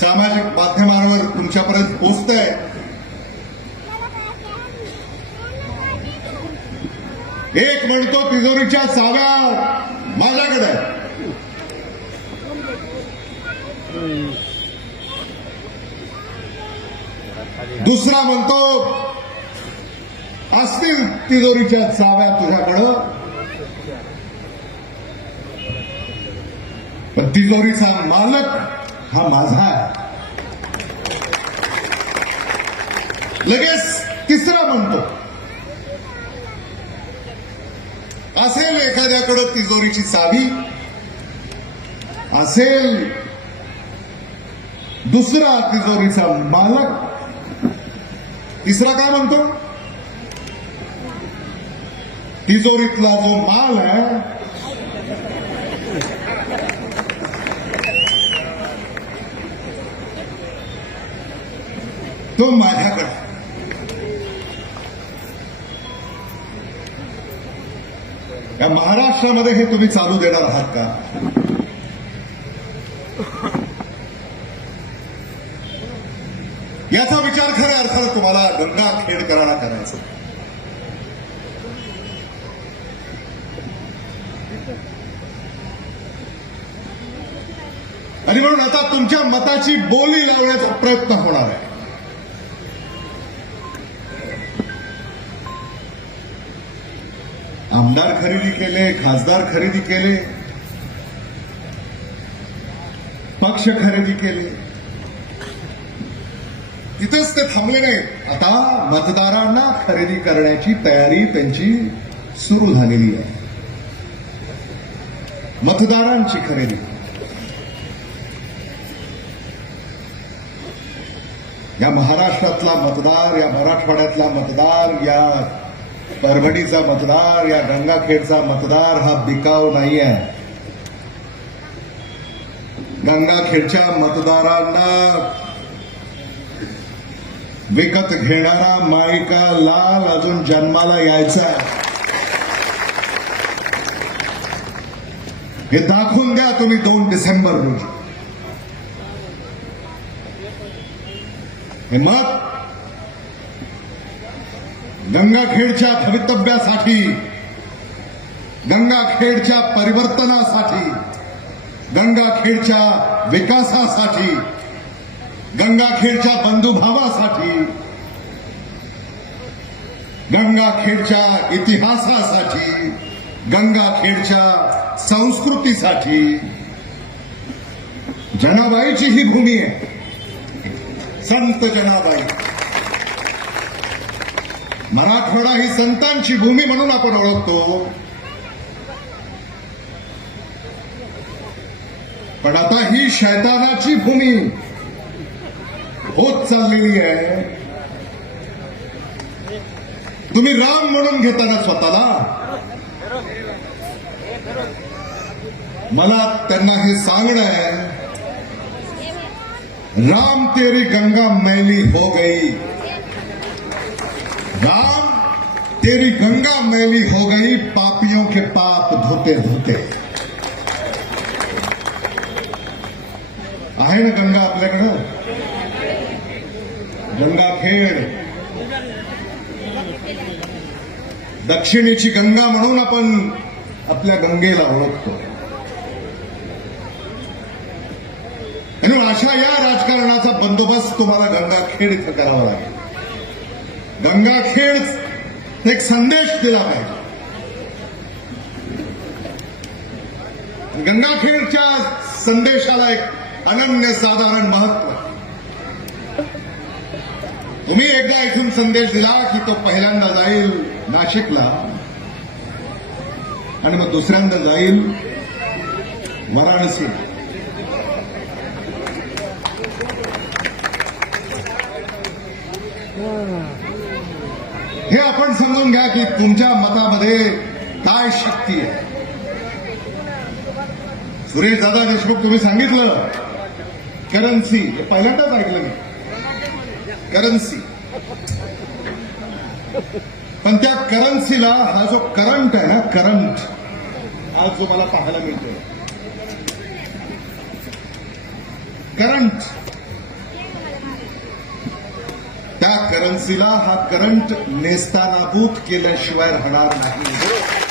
सामाजिक माध्यमांवर तुमच्यापर्यंत पोचत आहे एक म्हणतो तिजोरीच्या चाव्या माझ्याकडे दुसरा म्हणतो असतील तिजोरीच्या चाव्या तुझ्याकडं. पण तिजोरीचा मालक हा माझा आहे. लगेच तिसरा म्हणतो. असेल एखाद्याकडं तिजोरीची चावी असेल दुसरा तिजोरीचा मालक तिसरा काय म्हणतो? तिजोरीतला जो माल आहे तो माझ्याकडे. या महाराष्ट्रामध्ये हे तुम्ही चालू देणार आहात का? याचा विचार खऱ्या अर्थानं तुम्हाला गंगा खेड करायला करायचा. आणि म्हणून आता तुमच्या मताची बोली लावण्याचा प्रयत्न होणार आहे. आमदार खरेदी केले खासदार खरेदी केले पक्ष खरेदी केले. तिथंच ते थांबले नाहीत. आता मतदारांना खरेदी करण्याची तयारी त्यांची सुरू झालेली आहे. मतदारांची खरेदी. या महाराष्ट्रातला मतदार या मराठवाड्यातला मतदार या परभणीचा मतदार या गंगाखेडचा मतदार हा बिकाव नाही आहे गंगाखेडच्या मतदारांना विकत घेणारा माईका लाल अजून जन्माला यायचा. हे दाखवून द्या तुम्ही दोन डिसेंबर रोजी. हे मत गंगाखेडच्या भवितव्यासाठी गंगाखेडच्या परिवर्तनासाठी गंगाखेडच्या विकासासाठी गंगाखेडच्या बंधुभावासाठी गंगाखेडच्या इतिहासासाठी गंगाखेडच्या संस्कृतीसाठी. जनाबाईची ही भूमी आहे. संत जनाबाई. मराठवाडा ही संतांची भूमी म्हणून आपण ओळखतो. पण आता ही शैतानाची भूमी होत चाललेली आहे. तुम्ही राम म्हणून घेताना स्वतःला. मला त्यांना हे सांगणं आहे. राम तेरी गंगा मैली हो गई. राम तेरी गंगा मैली हो गई पापियों के पाप धोते धोते। आहे ना गंगा आपल्याकडं? गंगाखेड दक्षिणेची गंगा म्हणून आपण आपल्या गंगेला ओळखतो. म्हणून अशा या राजकारणाचा बंदोबस्त तुम्हाला गंगाखेड इथं करावा लागेल. गंगाखेड एक संदेश दिला पाहिजे. गंगाखेडच्या संदेशाला एक अनन्य साधारण महत्त्व. तुम्ही एकदा इथून संदेश दिला की तो पहिल्यांदा जाईल नाशिकला आणि मग दुसऱ्यांदा जाईल वाराणसीला. हे आपण समजून घ्या की तुमच्या मतामध्ये काय शक्ती आहे. सुरेश दादा देशमुख तुम्ही सांगितलं. करन्सी हे पहिल्यांदाच ऐकलं मी. करन्सी. पण त्या करन्सीला हा जो करंट आहे ना करंट आज जो मला पाहायला मिळतो करंट. या करन्सीला हा करंट नेस्तानाबूत केल्याशिवाय राहणार नाही.